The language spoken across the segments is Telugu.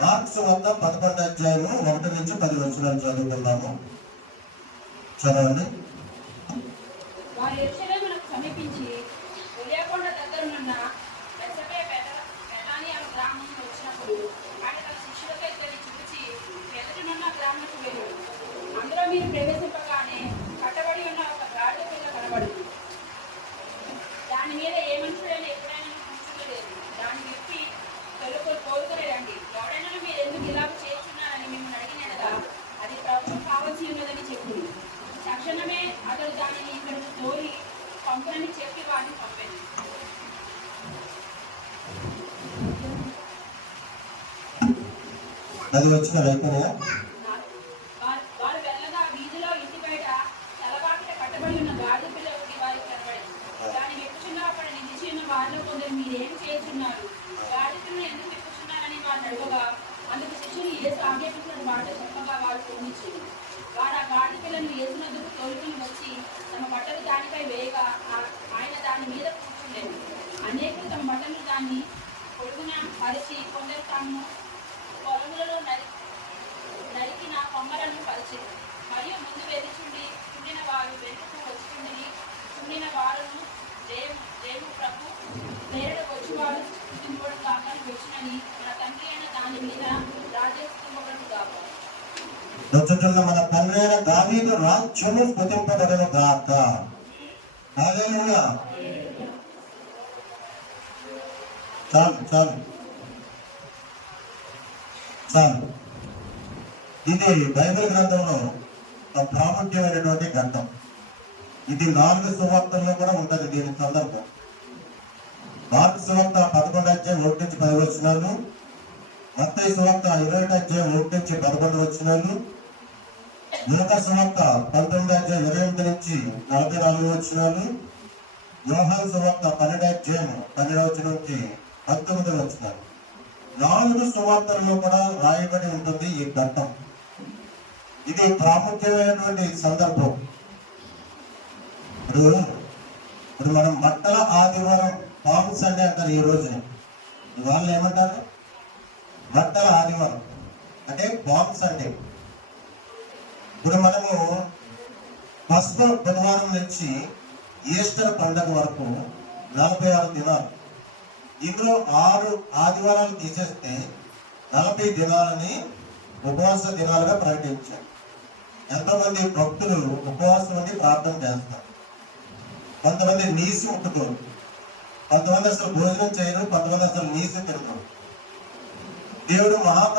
మార్క్స్ వద్ద 11వ అధ్యాయము 1 నుంచి 10 వచనాలు చదువుకున్నాము. చదవండి. వారు యెరూషలేమునకు సమీపించి ఒలివకొండ దగ్గరనున్న బెతానియా గ్రామమునకు వచ్చినప్పుడు ఆయన తన శిష్యులతో ఇద్దరిని చూపించి ఎదుటనున్న గ్రామమునకు వెళ్ళాడు. అందులో మీరు ప్రవేశింపగానే కట్టబడి ఉన్న ఒక గాడిద పిల్ల కనబడింది. దాని మీద ఏ మనుషుడైనా ఎప్పుడైనా కూర్చుకోలేదు. దాన్ని విప్పి కోలుకొని రండి. ఎవడైనా మీరు ఎందుకు ఇలాగ చేస్తున్నారని మిమ్మల్ని అడిగినగా అది ప్రభువు కావలసి ఉన్నదని చెప్పింది. తక్షణమే అతడు దానిని ఇక్కడికి తోలి పంపునని చెప్పి వారిని పంపాను. వారు వెళ్ళగా వీధిలో ఇంటి బయట తలబాకిట కట్టబడి ఉన్న గాడిద పిల్ల ఒకటి వారికి కనబడింది. దాన్ని విప్పుచున్నప్పుడు నిలిచి ఉన్న వారిలో కొందరు మీరేం చేస్తున్నారు, గాడిద పిల్లను ఎందుకు విప్పుచున్నారని వారిని అడగగా అందుకు శిష్యులు యేసు ఆజ్ఞాపించిన మాట చెప్పగా వారు పొందించారు. వారు ఆ గాడిద పిల్లను యేసునొద్దకు తోలుకొని వచ్చి తమ బట్టలు దానిపై వేయగా ఆయన దాని మీద కూర్చుండేది. అనేకులు తమ బట్టలు దాన్ని పొడుగున పరిచి కొందరు తాము పొలములలో నరికిన కొమ్మలను పరిచారు. మరియు ముందు వెదిచుండి చుండిన వారు వెనుకకు వచ్చుండి చుండిన వారును దేవు ప్రభు నేరడు వచ్చువాడు స్థుతింపబడు కాక వచ్చినని మన తండ్రి అయిన దాని మీద రాజ్యస్థింపబడు కాక. మన తండ్రి అయిన దావీదు రాజ్యము స్థుతింపబడును గాక. హల్లెలూయా. చాలు. ఇది బైబిల్ గ్రంథంలో ప్రాముఖ్యమైనటువంటి గ్రంథం. ఇది 4 సువార్తల్లో కూడా ఉంటుంది. దీని సందర్భం మార్కు సువార్త 11వ అధ్యాయం 1 నుంచి 10 వచనాలు, మత్తయి సువార్త 20వ అధ్యాయం 1 నుంచి 11 వచనాలు, లూకా సువార్త 19వ అధ్యాయం 28 నుంచి 44 వచనాలు, యోహాను సువార్త 12వ అధ్యాయం 12 వచనం నుంచి 19 వచనాలు. 4 సువార్తల్లో కూడా రాయబడి ఉంటుంది ఈ గ్రంథం. ఇది ప్రాముఖ్యమైనటువంటి సందర్భం. ఇప్పుడు మనం బట్టల ఆదివారం పాము సండే అంటారు. ఈ రోజున వాళ్ళు ఏమంటారు? బట్టల ఆదివారం అంటే పాము సండే. ఇప్పుడు మనము పసుపు బుధవారం నుంచి ఈస్టర్ పండుగ వరకు 46 దినాలు. ఇందులో 6 ఆదివారాలు తీసేస్తే 40 దినాలని ఉపవాస దినాలుగా ప్రకటించారు. ఎంతోమంది భక్తులు ఉపవాసం ఉండి ప్రార్థన చేస్తారు. కొంతమంది నీసి ముట్టుకోరు, కొంతమంది అసలు భోజనం చేయరు, కొంతమంది అసలు నీసి తినరు. దేవుడు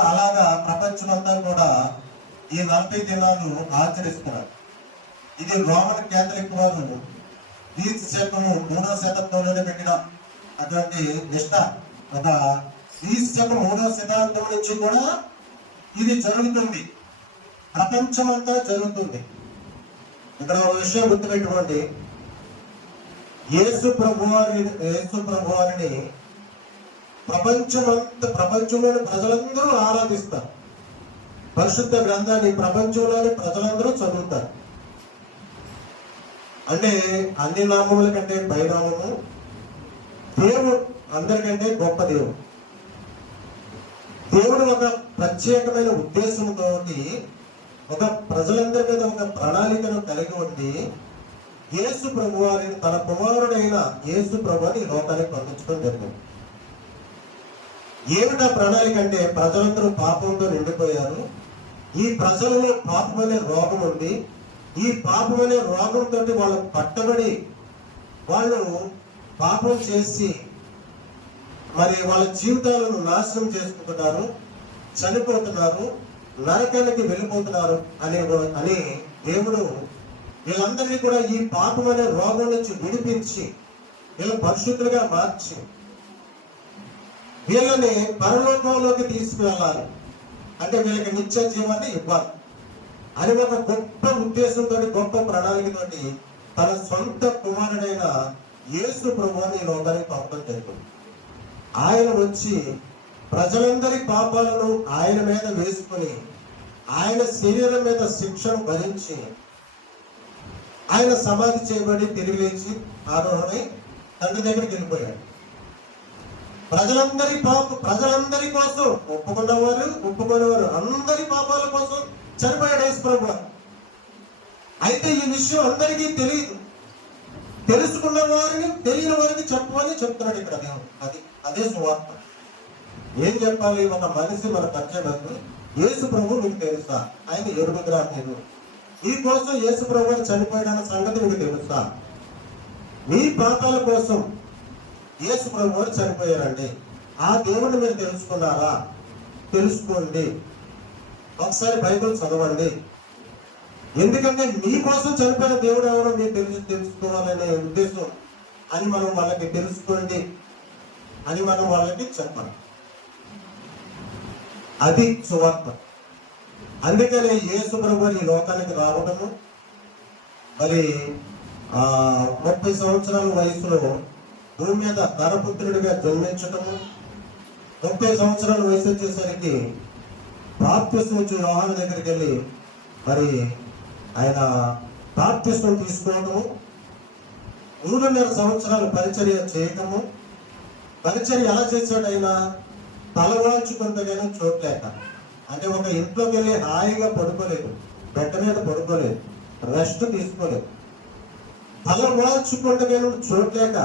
అలాగా ప్రపంచమంతా కూడా ఈ 40 దినాలు ఆచరిస్తున్నారు. ఇది రోమన్ క్యాథలిక్ వారు క్రీస్తు శకము 3వ శతాబ్దంలోనే పెట్టిన అటువంటి నిష్ట. ఒక క్రీస్తు శకం 3వ శతాబ్దం నుంచి కూడా ఇది జరుగుతుంది. ప్రపంచమంతా జరుగుతుంది. ఇక్కడ ఒక విషయం గుర్తుపెట్టుకోండి. యేసు ప్రభువారిని ప్రపంచంలోని ప్రజలందరూ ఆరాధిస్తారు. పరిశుద్ధ గ్రంథాన్ని ప్రపంచంలోని ప్రజలందరూ చదువుతారు. అంటే అన్ని నామముల కంటే పైనామము దేవుడు అందరికంటే గొప్ప దేవుడు. దేవుడు ఒక ప్రత్యేకమైన ఉద్దేశంతో ఒక ప్రజలందరి మీద ఒక ప్రణాళికను కలిగి ఉండి యేసు ప్రభువారిని తన కుమారుడైన యేసు ప్రభుని లోకానికి పంపించడం జరిగింది. ఏమిటా ప్రణాళిక అంటే ప్రజలందరూ పాపంతో నిండిపోయారు. ఈ ప్రజలలో పాపం అనే రోగం ఉంది. ఈ పాపం అనే రోగంతో వాళ్ళు పట్టబడి వాళ్ళు పాపం చేసి మరి వాళ్ళ జీవితాలను నాశనం చేసుకుంటున్నారు, చనిపోతున్నారు, నరకానికి వెళ్ళిపోతున్నారు అని దేవుడు వీళ్ళందరినీ కూడా ఈ పాపం అనే రోగం నుంచి విడిపించి వీళ్ళ పరిశుద్ధులుగా మార్చి వీళ్ళని పరలోకంలోకి తీసుకువెళ్ళాలి. అంటే వీళ్ళకి నిత్య జీవాన్ని ఇవ్వాలి అని ఒక గొప్ప ఉద్దేశంతో, గొప్ప ప్రణాళికతోటి తన సొంత కుమారుడైన యేసు ప్రభువుని లోకానికి పంపడం జరిగింది. ఆయన వచ్చి ప్రజలందరి పాపాలను ఆయన మీద వేసుకుని ఆయన శరీరం మీద శిక్షను భరించి ఆయన సమాధి చేయబడి తిరిగి లేచి ఆరోహణై తండ్రి దగ్గరికి వెళ్ళిపోయాడు. ప్రజలందరి కోసం ఒప్పుకున్నవారు ఒప్పుకునేవారు అందరి పాపాల కోసం చనిపోయాడు యేసు ప్రభు. అయితే ఈ విషయం అందరికీ తెలియదు. తెలుసుకున్న వారిని తెలియని వారికి చెప్పమని చెప్తున్నాడు ఇక్కడ దేవుడు. అదే సువార్త. ఏం చెప్పాలి? ఒక మనిషి మన పచ్చబడి యేసు ప్రభు మీకు తెలుసా? ఆయన ఎరుగుదరా లేదు. ఈ కోసం యేసు ప్రభు చనిపోయాడన్న సంగతి మీకు తెలుసా? మీ పాపాల కోసం యేసు ప్రభు వారు చనిపోయారండి. ఆ దేవుడిని మీరు తెలుసుకున్నారా? తెలుసుకోండి. ఒకసారి బైబిల్ చదవండి. ఎందుకంటే మీ కోసం చనిపోయిన దేవుడు ఎవరో మీరు తెలుసుకోవాలనే ఉద్దేశం అని మనం వాళ్ళకి తెలుసుకోండి అని మనం వాళ్ళకి చెప్పాలి. అది సువార్త. అందుకనే యేసు ప్రభు ఈ లోకానికి రావడము, మరి 30 సంవత్సరాల వయసులో భూమి మీద నరపుత్రుడిగా జన్మించటము, 30 సంవత్సరాల వయసు వచ్చేసరికి బాప్తిస్మం ఇచ్చే యోహాను దగ్గరికి వెళ్ళి మరి ఆయన బాప్తిస్మం తీసుకోవడము, 3.5 సంవత్సరాలు పరిచర్య చేయటము. పరిచర్య ఎలా చేశాడు? ఆయన తలవాల్చుకుంటేనే చోట్లేక, అంటే ఒక ఇంట్లోకి వెళ్ళి హాయిగా పడుకోలేదు, బెడ్ మీద పడుకోలేదు, రెస్ట్ తీసుకోలేదు. తలవాల్చుకుంటేనే చోట్లేక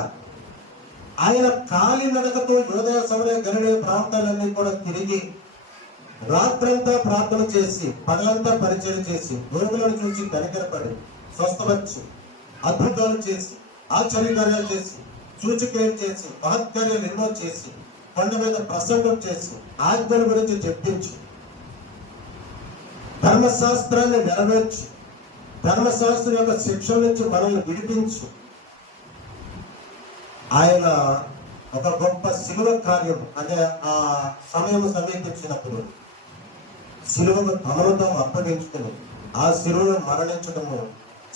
ఆయన కాలి నడకతో యోదయ సమరయ గలిలయ ప్రాంతాలన్నీ కూడా తిరిగి రాత్రంతా ప్రార్థన చేసి పగలంతా పరిచయం చేసి రోగులను చూసి కనికరపడి స్వస్థపరిచి అద్భుతాలు చేసి ఆశ్చర్యకార్యాలు చేసి సూచక్రియలు చేసి మహత్కార్యాలు ఎన్నో చేసి కొండ మీద ప్రసంగం చేసి ఆజ్ఞల గురించి చెప్పించి ధర్మశాస్త్రాన్ని నెరవేర్చి ధర్మశాస్త్రం యొక్క శిక్షల నుంచి మనల్ని విడిపించి ఆయన ఒక గొప్ప శిలువ కార్యం, అంటే ఆ సమయం సమీపించినప్పుడు శిలువను తమను అప్పగించుకుని ఆ శిలువను మరణించడము,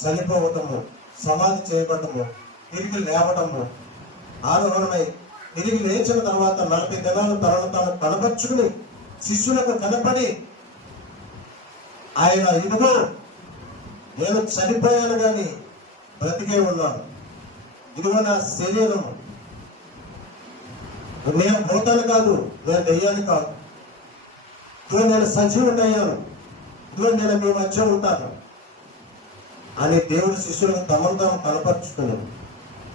చనిపోవటము, సమాధి చేయబడము, తిరిగి లేవటము, ఆరోహణమై తిరిగి లేచిన తర్వాత 40 దినాలు తనను తాను కనపరుచుకుని శిష్యులకు కనపడి ఆయన ఇదిగో నేను చనిపోయాను కానీ బ్రతికే ఉన్నాను, ఇదిగో నా శరీరము, నేను భూతాన్ని కాదు, నేను దెయ్యాన్ని కాదు, ఇదిగో నేను సజీవుని అయ్యాను, ఇదిగో నేను మీ మధ్య ఉంటాను అని దేవుడు శిష్యులకు తమను తాము కనపరుచుకుని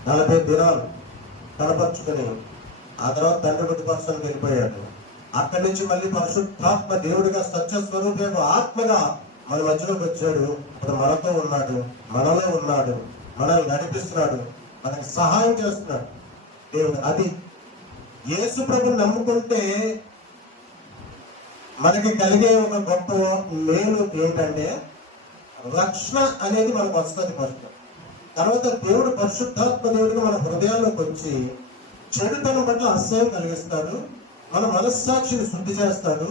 40 దినాలు కనపరుచుకుని ఆ తర్వాత తండ్రి బుద్ధిపరచడానికి వెళ్ళిపోయాడు. అక్కడి నుంచి మళ్ళీ పరిశుద్ధాత్మ దేవుడిగా సత్య స్వరూపేమ ఆత్మగా మన మధ్యలోకి వచ్చాడు. ఇప్పుడు మనతో ఉన్నాడు, మనలో ఉన్నాడు, మనల్ని నడిపిస్తున్నాడు, మనకి సహాయం చేస్తున్నాడు దేవుడు. అది యేసు ప్రభుని నమ్ముకుంటే మనకి కలిగే ఒక గొప్ప మేలు ఏంటంటే రక్షణ అనేది మనకు వస్తుంది ఫస్ట్. తర్వాత దేవుడు పరిశుద్ధాత్మ దేవుడిని మన హృదయాల్లోకి వచ్చి చెడుతనం పట్ల అసహ్యం కలిగిస్తాడు, మన మనస్సాక్షిని శుద్ధి చేస్తాడు,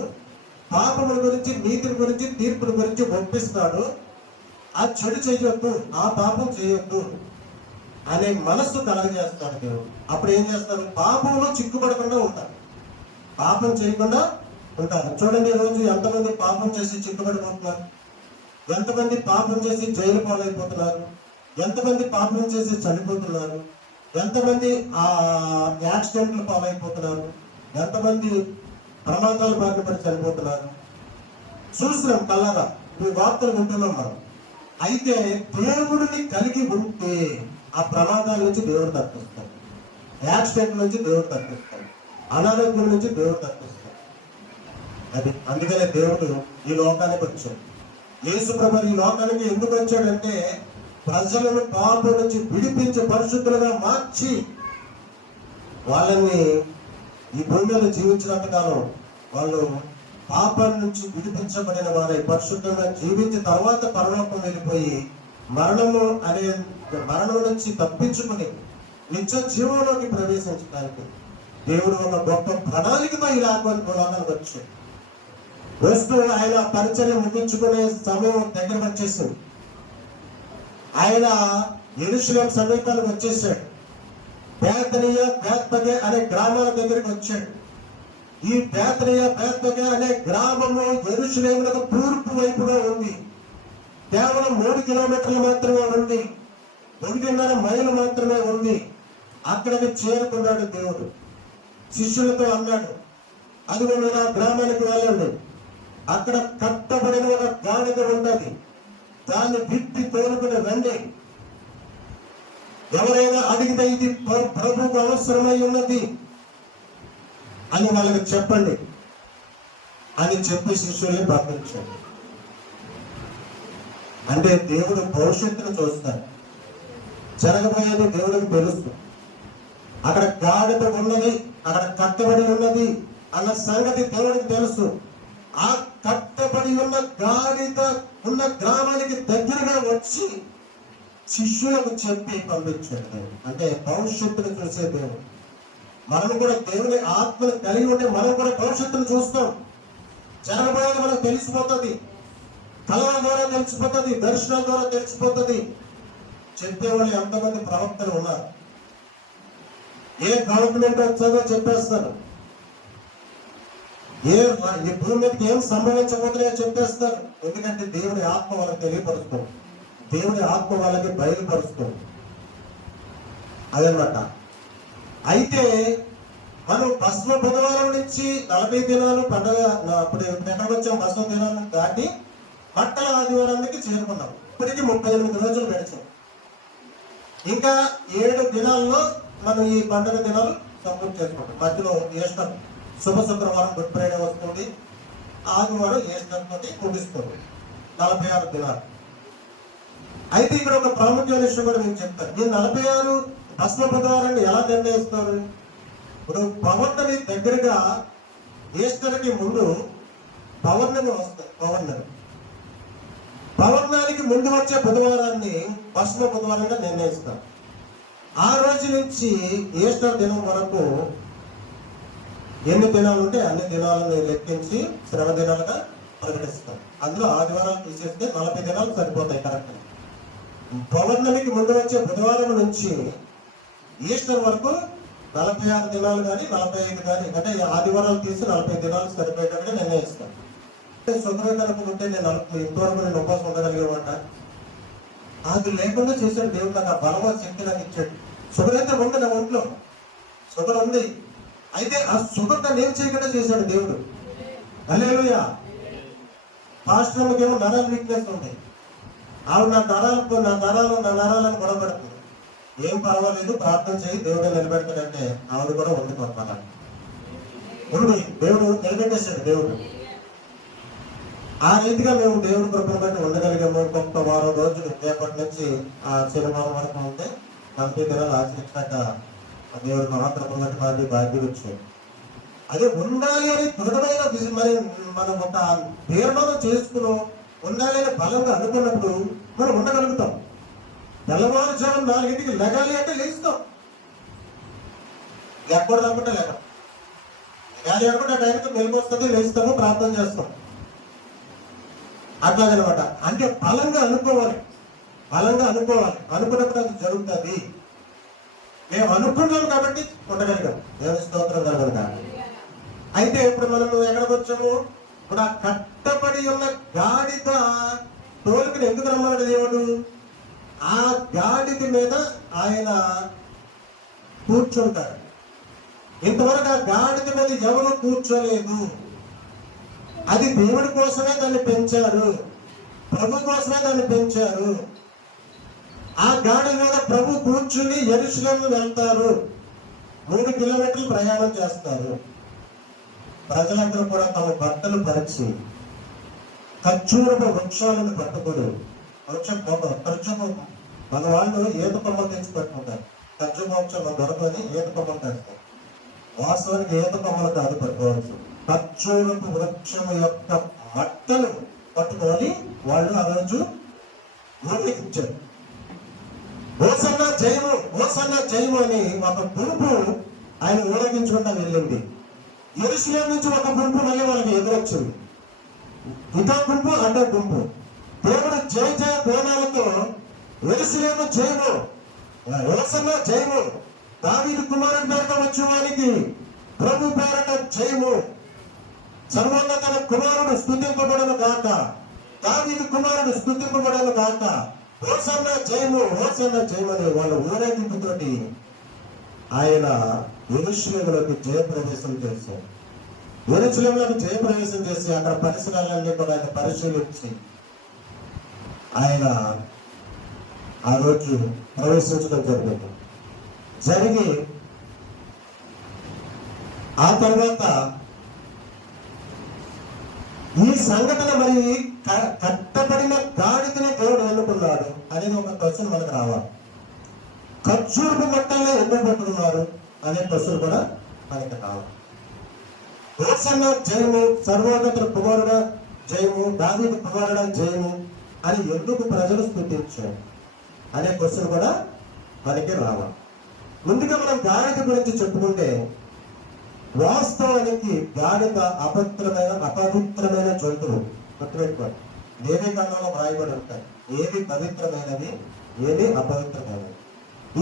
పాపముల గురించి నీతిని గురించి తీర్పుల గురించి ఒప్పిస్తాడు. ఆ చెడు చేయొద్దు, ఆ పాపం చేయొద్దు అనే మనస్సు కలగజేస్తాడు దేవుడు. అప్పుడు ఏం చేస్తారు? పాపంలో చిక్కుపడకుండా ఉంటారు, పాపం చేయకుండా ఉంటారు. చూడండి, ఈరోజు ఎంతమంది పాపం చేసి చిక్కుపడిపోతున్నారు, ఎంతమంది పాపం చేసి జైలు పాలైపోతున్నారు, ఎంతమంది పాపం చేసి చనిపోతున్నారు, ఎంతమంది యాక్సిడెంట్లు పాలైపోతున్నారు, ఎంతమంది ప్రమాదాలు బారిన పడి చనిపోతున్నారు. చూస్తున్నాం కళ్ళగా, ఈ వార్తలు వింటున్నాం మనం. అయితే దేవుడిని కలిగి ఉంటే ఆ ప్రమాదాల నుంచి దేవుడు తప్పిస్తాడు, యాక్సిడెంట్ నుంచి దేవుడు తప్పిస్తాడు, అనారోగ్యం నుంచి దేవుడు తప్పిస్తాడు. అది అందుకనే దేవుడు ఈ లోకానికి వచ్చాడు. యేసు ప్రభు ఈ లోకానికి ఎందుకు వచ్చాడంటే ప్రజలను పాపం నుంచి విడిపించి పరిశుద్ధులుగా మార్చి వాళ్ళని ఈ భూమి మీద జీవించినంత కాలం వాళ్ళు పాపం నుంచి విడిపించబడిన వారై పరిశుద్ధంగా జీవించిన తర్వాత పరలోకం వెళ్ళిపోయి మరణం నుంచి తప్పించుకుని నిత్య జీవంలోకి ప్రవేశించడానికి దేవుడు ఒక గొప్ప ప్రణాళికతో ఈ లోకానికి వచ్చాడు. వస్తూ ఆయన పరిచర్య ముగించుకునే సమయం దగ్గర వచ్చేసింది. ఆయన యెరూషలేము సమీపానికి వచ్చేసాడు. బేతనియ, బేత్పగే అనే గ్రామాల దగ్గరికి వచ్చాడు. ఈ బేతనియ, బేత్పగే అనే గ్రామము యెరూషలేమునకు తూర్పు వైపుగా ఉంది. కేవలం 3 కిలోమీటర్లు మాత్రమే ఉంది, 1.5 మైలు మాత్రమే ఉంది. అక్కడికి చేరుకున్నాడు దేవుడు. శిష్యులతో అన్నాడు, అదిగో మీరు ఆ గ్రామానికి వెళ్ళండి, అక్కడ కట్టబడిన ఒక గాడిద ఉన్నది, దాన్ని విప్పి తోలుకుని రండి. ఎవరైనా అడిగితే ఇది ప్రభువుకు అవసరమై ఉన్నది అని వాళ్ళకి చెప్పండి అని చెప్పి శిష్యుల్ని పంపించాడు. అంటే దేవుడు భవిష్యత్తును చూస్తాడు, జరగబోయేది దేవుడికి తెలుసు. అక్కడ గాడిద ఉన్నది, అక్కడ కట్టబడి ఉన్నది అన్న సంగతి దేవుడికి తెలుసు. ఆ కట్టబడి ఉన్న గాడిద ఉన్న గ్రామానికి దగ్గరగా వచ్చి శిష్యులకు చెప్పి పంపించాడు దేవుడు. అంటే భవిష్యత్తును చూసే దేవుడు. మనం కూడా దేవుని ఆత్మను కలిగి ఉంటే మనం కూడా భవిష్యత్తును చూస్తాం. జరగబోయేది మనకు తెలిసిపోతుంది, కళల ద్వారా తెలిసిపోతుంది, దర్శనాల ద్వారా తెలిసిపోతుంది. చెప్పేవాళ్ళు ఎంతమంది ప్రవక్తలు ఉన్నారు. ఏ గవర్నమెంట్ వచ్చారో చెప్పేస్తారు, ఈ భూమి మీదకి ఏం సంభవించబోతున్నాయో చెప్పేస్తారు. ఎందుకంటే దేవుడి ఆత్మ వాళ్ళకి తెలియపరుస్తుంది, దేవుడి ఆత్మ వాళ్ళకి బయలుపరుస్తుంది. అదనమాట. అయితే మనం భస్మ బుధవారం నుంచి 40 దినాలు పండుగ, అప్పుడు ఎక్కడికి వచ్చాం, భస్మ దినాలను దాటి బట్టల ఆదివారానికి చేరుకున్నాం. ఇప్పటికీ 38 రోజులు గడిచాం. ఇంకా 7 దినాల్లో మనం ఈ పండుగ దినాలు సంపూర్తి చేసుకుంటాం. మధ్యలో ఈస్టర్, శుభ శుక్రవారం గుడ్ ఫ్రైడే వస్తుంది, ఆదివారం ఈస్టర్ తోటి ముగిస్తుంది. 46 దినాలు. అయితే ఇక్కడ ఒక ప్రాముఖ్యమైన విషయం కూడా నేను చెప్తాను. ఈ 46 భస్మ బుధవారాన్ని ఎలా నిర్ణయిస్తారు? ఇప్పుడు పౌర్ణమి దగ్గరగా ఈస్టర్కి ముందు పౌర్ణమి వస్తుంది. పౌర్ణానికి ముందు వచ్చే బుధవారాన్ని భస్మ బుధవారంగా నిర్ణయిస్తారు. ఆ రోజు నుంచి ఈస్టర్ దినం వరకు ఎన్ని దినాలు ఉంటే అన్ని దినాలను లెక్కించి శ్రమ దినాలుగా ప్రకటిస్తాం. అందులో ఆదివారాలు తీసేస్తే 40 దినాలు సరిపోతాయి కరెక్ట్. పౌర్ణమికి ముందు వచ్చే బుధవారం నుంచి ఈస్టర్ వరకు 46 దినాలు కానీ 45 కానీ, అంటే ఆదివారాలు తీసి 40 దినాలు సరిపోయేటట్టుగా నిర్ణయిస్తాం. శుక్రవారం కనుకుంటే నేను ఇంతవరకు నేను ఉపవాసం ఉండగలిగేవాట. అది లేకుండా చేశాడు దేవుడు. నాకు ఆ బలవ శక్తి నాకు ఇచ్చాడు. షుగర్ అయితే ఉంది నా ఒంట్లో, షుగర్ ఉంది. అయితే ఆ షుగర్ నన్ను ఏం చేయకుండా చేశాడు దేవుడు. హల్లెలూయా. పాస్టర్లకి ఏమో నరాలు వీక్నెస్ ఉంది. ఆవిడ నా నరాలను గొడవపెడుతుంది. ఏం పర్వాలేదు, ప్రార్థన చేయి, దేవుడు నిలబెడతాడంటే ఆవిడ కూడా ఉంది కొనమాట. దేవుడు నిలబెట్టేశాడు దేవుడు. ఆ రీతిగా మేము దేవుడి కృపను బట్టి ఉండగలిగాము. ఇంకొక వారం రోజులు రేపటి నుంచి ఆ శనివారం వరకు ఉంటే 40 దినాలు ఆచరించాక దేవుడు మహాకృపను బట్టి మాది బాధ్యత వచ్చాయి. అదే ఉండాలి అని దృఢమైన మరి మనం ఒక తీర్మానం చేసుకుని ఉండాలి అని బలంగా అనుకున్నప్పుడు మనం ఉండగలుగుతాం. తెల్లవారుజాము 4ంటికి లెగాలి అంటే లేస్తాం, లేకూడదు అనుకుంటే లేక లెగాలి అనుకుంటే టైంకి మెలుగు వస్తుంది, లేస్తాము, ప్రార్థన చేస్తాం. అట్లాగనమాట. అంటే బలంగా అనుకోవాలి, అనుకున్నప్పుడు అది జరుగుతుంది. మేము అనుకున్నాం కాబట్టి ఉండగలిగాం. దేవుని స్తోత్రం కనుక. అయితే ఇప్పుడు మనం ఎక్కడికి వచ్చాము? ఇప్పుడు ఆ కట్టబడి ఉన్న గాడిద తోలుకుని ఎందుకు రమ్మన్నాడు దేవుడు? ఆ గాడిద మీద ఆయన కూర్చుంటాడు. ఇంతవరకు ఆ గాడిద మీద ఎవరు కూర్చోలేదు. అది దేవుడి కోసమే దాన్ని పెంచారు, ప్రభు కోసమే దాన్ని పెంచారు. ఆ గాడిద మీద ప్రభు కూర్చుని యెరూషలేము వెళ్తారు. 3 కిలోమీటర్లు ప్రయాణం చేస్తారు. ప్రజలందరూ కూడా తమ బట్టలు పరిచి ఖర్జూరపు వృక్షాలను పట్టుకుని, ఖర్జూరం మన వాళ్ళు ఈత కొమ్మలు తెచ్చి పెట్టుకుంటారు. ఖర్జూర వృక్షం దొరకని ఈత కొమ్మలు తెస్తారు. వాస్తవానికి ఈత కొమ్మలు కాదు పట్టుకోవచ్చు, ఖర్జూరపు వృక్షం యొక్క మట్టలు పట్టుకొని వాళ్ళు ఆ రోజు ఊరేగించారు. హోసన్నా జయము, హోసన్నా జయము అని ఒక గుంపు ఆయన ఊరేగించుకుంటా వెళ్ళింది. యెరూషలేము నుంచి ఒక గుంపు మళ్ళీ వాళ్ళకి ఎదురొచ్చింది. ఇటో గుంపు అటో గుంపు. దేవుడు జయ జయ గోణాలతో యెరూషలేము జయము, హోసన్నా జయము, దావీదు కుమారుడి పేరుతో వచ్చే వారికి ప్రభు పేరట జయము, సర్వోన్నత కుమారుడు స్తుతింపబడను గాక, దావీదు కుమారుడు స్తుతింపబడను గాక, హోసన్నా జయము, హోసన్నా జయము అని వాళ్ళ ఊరేగింపుతోటి ఆయన యెరూషలేములోకి జయప్రవేశం చేశాడు. యెరూషలేములోకి జయప్రవేశం చేసి అక్కడ పరిసరాలన్నీ కూడా ఆయన పరిశీలించి ఆయన ఆ రోజు ప్రవేశించడం జరిగి ఆ తర్వాత ఈ సంఘటన మరి కట్టబడిన గాడిదని దేవుడు ఎన్నుకున్నాడు అనేది ఒక క్వశ్చన్ మనకు రావాలి. ఖర్జూరపు బట్టల్లో ఎందుకు పట్టుకున్నారు అనే క్వశ్చన్ కూడా మనకి రావాలి. హోసన్న జయము, సర్వోన్నత కుమారుడ జయము, దావీదు కుమారుడ జయము అని ఎందుకు ప్రజలు స్తుతించారు అనే క్వశ్చన్ కూడా మనకి రావాలి. ముందుగా మనం గాడిద గురించి చెప్పుకుంటే, వాస్తవానికి గాడిద అపవిత్రమైన జంతువు. గుర్తుపెట్టుకోండి, దేవీ కాలంలో వ్రాయబడి ఉంటాయి ఏవి పవిత్రమైనవి, ఏవి అపవిత్రమైనవి.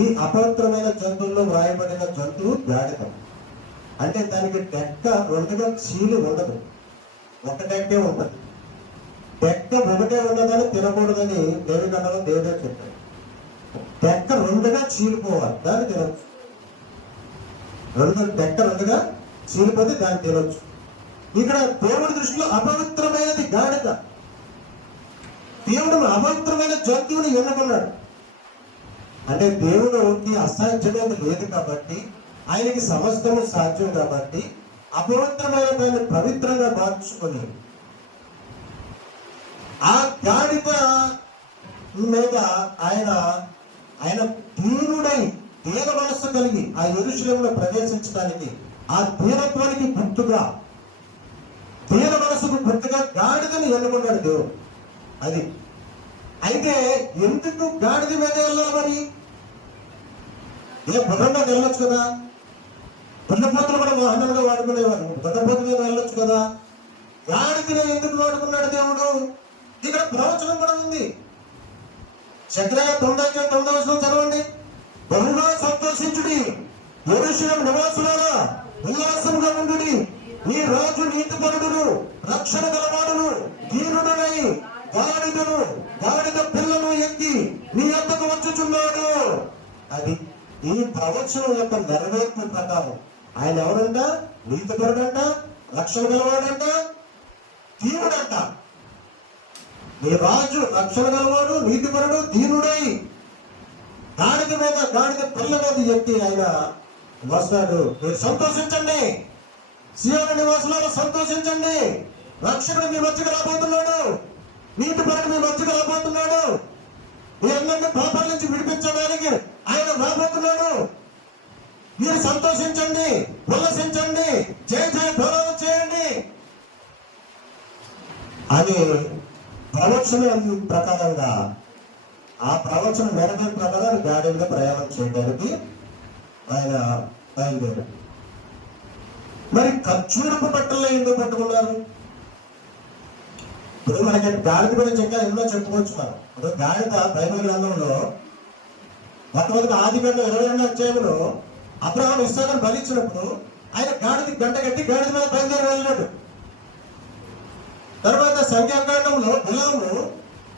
ఈ అపవిత్రమైన జంతువుల్లో వ్రాయబడిన జంతువు గాడిద. అంటే దానికి డెక్క రెండుగా చీలి ఉండదు, ఒక డెక్కే ఉంటుంది. డెక్క ఒకటే ఉన్నదని తినకూడదని దేవి కాలంలో దేవుడే చెప్పాడు. డెక్క రెండుగా చీలిపోవాలి, దాన్ని తినొచ్చు. డెక్క రెండుగా చీలిపోతే దాన్ని తినొచ్చు. ఇక్కడ దేవుడి దృష్టిలో అపవిత్రమైనది గాడిద. దేవుడు అపవిత్రమైన జంతువుని ఎన్నుకున్నాడు. అంటే దేవుడికి అసాధ్యమైనది లేదు కాబట్టి, ఆయనకి సమస్తము సాధ్యం కాబట్టి అపవిత్రమైన దాన్ని పవిత్రంగా మార్చుకొని ఆ గాడిద మీద ఆయన దీనుడై దీన మనస్సు కలిగి ఆ యెరూషలేములో ప్రవేశించడానికి, ఆ దీనత్వానికి గుర్తుగా, దీన మనసుకు గుర్తుగా గాడిదని ఎన్నుకున్నాడు దేవుడు. అది అయితే ఎందుకు గాడిద మీద వెళ్ళాలి మరి? గుర్రంగా వెళ్ళొచ్చు కదా, దున్నపోతులు కూడా వాహనాలుగా వాడుకునేవారు, దున్నపోతు మీద వెళ్ళొచ్చు కదా. గాడిదని ఎందుకు వాడుకున్నాడు దేవుడు? ఇక్కడ ప్రవచనం కూడా ఉంది. శక్రయ 9:9 చదవండి. బహుగా సంతోషించుడి యెరూషలేము నివాసులారా, ఉల్లాసంగా ఉండుడి. నీ రాజు నీతిపరుడును, రక్షణ గలవాడును, దీనుడునై గాడిద పిల్లను ఎక్కి నీ యొద్దకు వచ్చుచున్నాడు. అది ఈ ప్రవచనం యొక్క నెరవేర్పు ప్రకారం ఆయన ఎవరంట? నీతిపరుడంట, రక్షణ గలవాడంట, దీనుడంట. నీ రాజు రక్షణ గలవాడు, నీతిపరుడు, దీనుడై గాడిద పిల్ల మీద ఎక్కి ఆయన వస్తాడు. మీరు సంతోషించండి, సీయోను నివాసులను సంతోషించండి. రక్షకుడు మీ మధ్యకు రాబోతున్నాడు, నీతిపరుడు మీ మధ్యకు రాబోతున్నాడు. మీ అందరినీ పాపాల నుంచి విడిపించడానికి ఆయన రాబోతున్నాడు. మీరు సంతోషించండి, ఉల్లసించండి, జయ ధ్వనాలు చేయండి అని ప్రవచనం ప్రకారంగా, ఆ ప్రవచనం నెరవేరు ప్రకారం గాడిద ప్రయాణం చేయడానికి ఆయన బయలుదేరారు. మరి ఖర్జూరపు బట్టల్లో ఎందుకు పట్టుకున్నారు? ఇప్పుడు మనకి గాడిద గురించి ఇంకా ఎన్నో చెప్పుకోవచ్చు. మనం ఇప్పుడు గాడిద బైబిల్ గ్రంథంలో మొట్టమొదటి ఆదికాండం 22వ అధ్యాయంలో అబ్రహాము ఇస్సాకును బలిచ్చినప్పుడు ఆయన గంట కట్టి గాడిద మీద బయలుదేరి వెళ్ళినాడు. తర్వాత సంఖ్యాకాండంలో బిలాము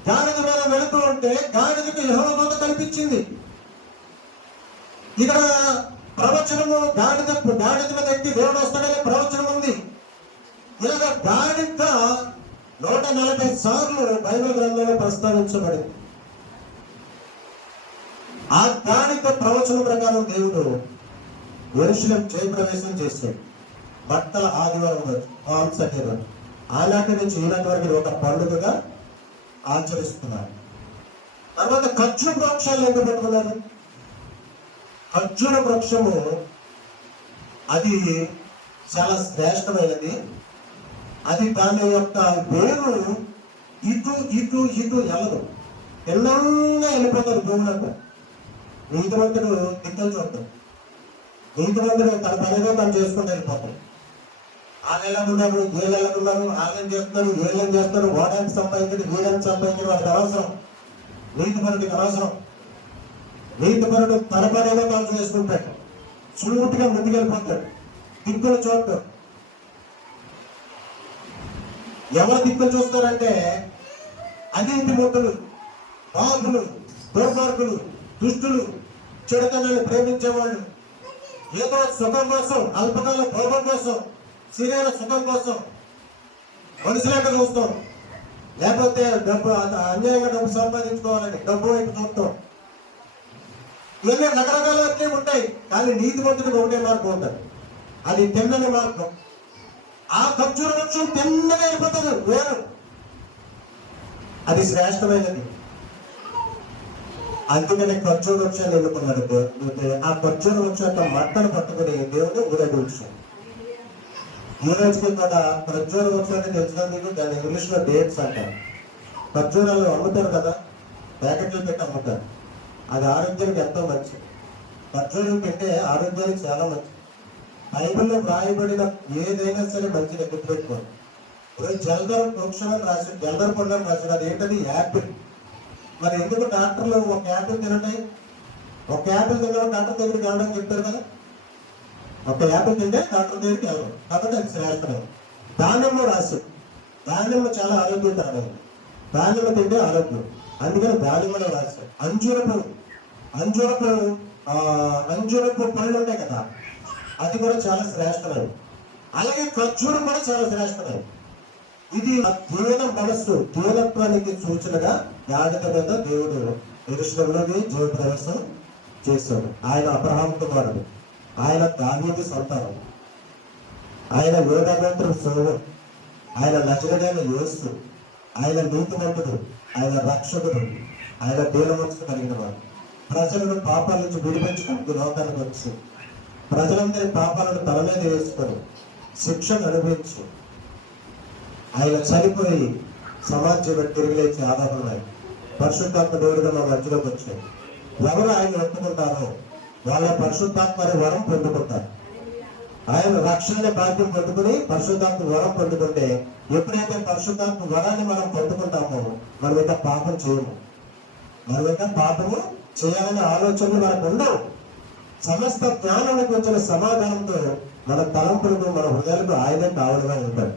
గాడిద మీద వెళుతూ ఉంటే గాడిదకు యెహోవా దూత కనిపించింది. ఇక్కడ ప్రవచనము గాడిద మీద ఎక్కి దేవుడు వస్తాడనే ప్రవచనం ఉంది. ఇలాగ గాడిద 140 సార్లు బైబిల్ గ్రంథంలో ప్రస్తావించబడింది. ఆ గాడిద ప్రవచనం ప్రకారం దేవుడు యెరూషలేము జయప్రవేశం చేశాడు. బట్టల ఆదివారం రోజు, మాంసటి రోజు. ఆనాటి నుంచి ఈనాటి వరకు ఒక పండుగగా ఆచరిస్తున్నారు. తర్వాత ఖర్జూర వృక్షాలు ఎందుకు పెట్టుకున్నారు? ఖర్జూర వృక్షము అది చాలా శ్రేష్టమైనది. అది దాని యొక్క వేరు ఇటు ఇటు ఇటు వెళ్ళదు, ఎల్లంగా వెళ్ళిపోతారు భూములకు. నీతిమంతుడు దిక్కలు చూడతాడు, నీతిమంతుడు తన పనిగా తను చేసుకుంటూ వెళ్ళిపోతాడు. వాళ్ళు ఎలా ఉన్నారు, వీళ్ళు ఎలా ఉన్నారు, వాళ్ళని చేస్తున్నారు, వీళ్ళని చేస్తున్నారు, వాడానికి సంపాదించండి, వీళ్ళని సంపాదించడం వాళ్ళకి అనవసరం. నీతిపరుడికి అనవసరం. నీతిపరుడు తన పనిగా తాను చేసుకుంటాడు, సూటిగా ముందుకెళ్ళిపోతాడు, దిక్కులు చూడటం. ఎవరు దిక్కులు చూస్తారంటే అదేంటి ముద్దలు, పాపులు, దుర్మార్గులు, దుష్టులు, చెడుతనాన్ని ప్రేమించేవాళ్ళు, ఏదో సుఖం కోసం, అల్పకాల భోగం కోసం, శరీర సుఖం కోసం మనుషులేక చూస్తాం. లేకపోతే డబ్బు అన్యాయంగా డబ్బు సంపాదించుకోవాలని డబ్బు వైపు చూస్తాం. ఇవన్నీ రకరకాలన్నీ ఉంటాయి. కానీ నీతిమంతుడికి ఒకటే మార్గం ఉంటుంది, అది తిన్నని మార్గం. ఆ ఖర్జూర వృక్షం తిన్నగా అయిపోతుంది వేరు, అది శ్రేష్టమైనది. అందుకని ఖర్జూర వృక్షాన్ని ఎన్నుకున్నాడు. ఆ ఖర్జూర వృక్షం యొక్క మట్టను పట్టుకుని దేవుడు ఊరేగించాడు. ఈ రోజుకి కూడా ఖర్జూర వృక్షాన్ని తెలిసినందుకు దాని ఇంగ్లీష్ లో డేట్స్ అంటారు. ఖర్జూరాలు అమ్ముతారు కదా, ప్యాకెట్లు పెట్టి అమ్ముతారు. అది ఆరోగ్యానికి ఎంతో మంచిది. ఖర్జూరం తింటే ఆరోగ్యానికి చాలా మంచిది. బైబిల్లో వ్రాయబడిన ఏదైనా సరే మంచిది, గుర్తుపెట్టుకోండి. ఇప్పుడు జల్దర వృక్షం అని రాసి, జల్దర పండు అని రాసి, అది ఏంటది? యాపిల్. మరి ఎందుకు డాక్టర్లు ఒక యాపిల్ తినండి, ఒక యాపిల్ తినడం డాక్టర్ దగ్గరికి వెళ్ళడం చెప్తారు కదా. ఒక యాపిల్ తింటే డాక్టర్ దగ్గరికి వెళ్ళడం, కాబట్టి అది శ్రేష్టం. దానిమ్మ రాసి, దానిమ్మ చాలా ఆరోగ్యకరమైనది. దానిమ్మ తింటే ఆరోగ్యం, అందుకని దానిమ్మలో రాశారు. అంజూరపు పళ్ళు ఉంటాయి కదా, అది కూడా చాలా శ్రేష్టమైనది. అలాగే ఖర్జూరం కూడా చాలా శ్రేష్టమైనది. ఇది దీన మనస్సు, దీనత్వానికి సూచనగా గాడిద మీద దేవుడు యెరూషలేములోకి జయప్రవేశం చేశాడు. ఆయన అబ్రహాం కుమారుడు, ఆయన దావీదు సంతానం, ఆయన యోధా గోత్రం సోము, ఆయన నజరుడైన యేసు, ఆయన నీతిమంతుడు, ఆయన రక్షకుడు, ఆయన దీన మనస్సు కలిగిన వాడు. ప్రజలను పాపాల నుంచి విడిపించుకుంటూ లోకానికి వచ్చి ప్రజలందరి పాపాలను తల మీద వేసుకొని శిక్షను అనుభవించి ఆయన చనిపోయి సమాజం తిరిగి లేచి ఆధారణ పరిశుద్ధాత్మ దేవుడిగా మా మధ్యలోకి వచ్చాయి. ఎవరు ఆయన ఒప్పుకుంటారో వాళ్ళ పరిశుద్ధాత్మ వరం పొందుకుంటారు. ఆయన రక్షణ భాగ్యం పొందుకుని పరిశుద్ధాత్మ వరం పొందుకుంటే, ఎప్పుడైతే పరిశుద్ధాత్మ వరాన్ని మనం పొందుకుంటామో మనం ఇంకా పాపం చేయము. మనం ఇంకా పాపము చేయాలనే ఆలోచనలు మనకు ఉండవు. సమస్త జ్ఞానానికి వచ్చిన సమాధానంతో మన తలంపులకు, మన హృదయాలకు ఆయనే కావడమే ఉంటాడు.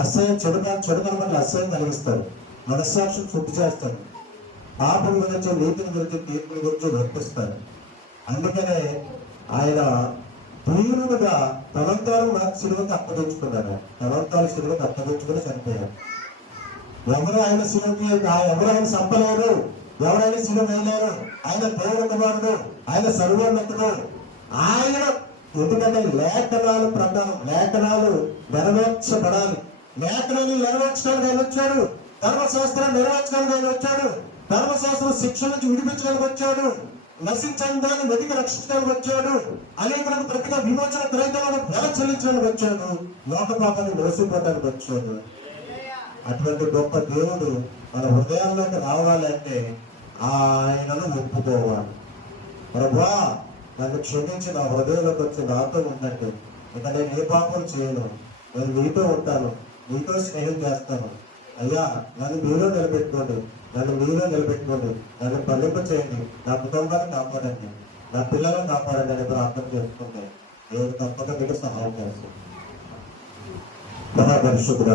అసహ్యం చెడుతనం వల్ల అసహ్యం కలిగిస్తాడు, మనస్సాక్షి శుద్ధి చేస్తాడు, పాపం గురించి, నీతిని గురించి, తీర్పుల గురించి వర్తిస్తాడు. అందుకనే ఆయన ప్రియులుగా తనంతాను శిలువకు అప్పగించుకున్నాడు. తనంతాను శిలువకు అప్పగించుకుని చనిపోయాడు. ఎవరు ఆయన శిలువకి, ఎవరు ఆయన చంపలేరు, ఎవరైనా శిలువ వేయలేరు. ఆయన దేవుడు కుమారుడు, ఆయన సర్వోన్నతుడు. ఆయన ఎందుకంటే లేఖనాల ప్రకారం లేఖనాలు నెరవేర్చబడాలి. లేఖనాలు నెరవేర్చడానికి ఆయన వచ్చాడు, ధర్మశాస్త్రాన్ని నెరవేర్చడానికి ఆయన వచ్చాడు, ధర్మశాస్త్రం శిక్ష నుంచి విడిపించడానికి వచ్చాడు, నశించని దాన్ని వెతికి రక్షించడానికి వచ్చాడు, అనేకులకు ప్రతిగా విమోచన క్రైతవాలను వెల చెల్లించడానికి వచ్చాడు, లోకపాతాన్ని మోసిపోవడానికి వచ్చాడు. అటువంటి గొప్ప దేవుడు మన హృదయాల్లోకి రావాలంటే ఆయనను ఒప్పుకోవాలి. ప్రభువా నన్ను క్షమించి నా హృదయంలోకి వచ్చి నాతో ఉండండి, ఇక నేను ఏ పాపం చేయను, నేను నీతో ఉంటాను, నీతో స్నేహం చేస్తాను. అయ్యా నన్ను మీలో నిలబెట్టుకోండి, నన్ను మీలో నిలబెట్టుకోండి, నన్ను పల్లింప చేయండి, నా కుటుంబాన్ని కాపాడండి, నా పిల్లలను కాపాడండి అని ప్రార్థన చేసుకుంటే దేవుడు తప్పక మీకు సహాయం చేస్తాడు. మహాపరిశుద్ధుడు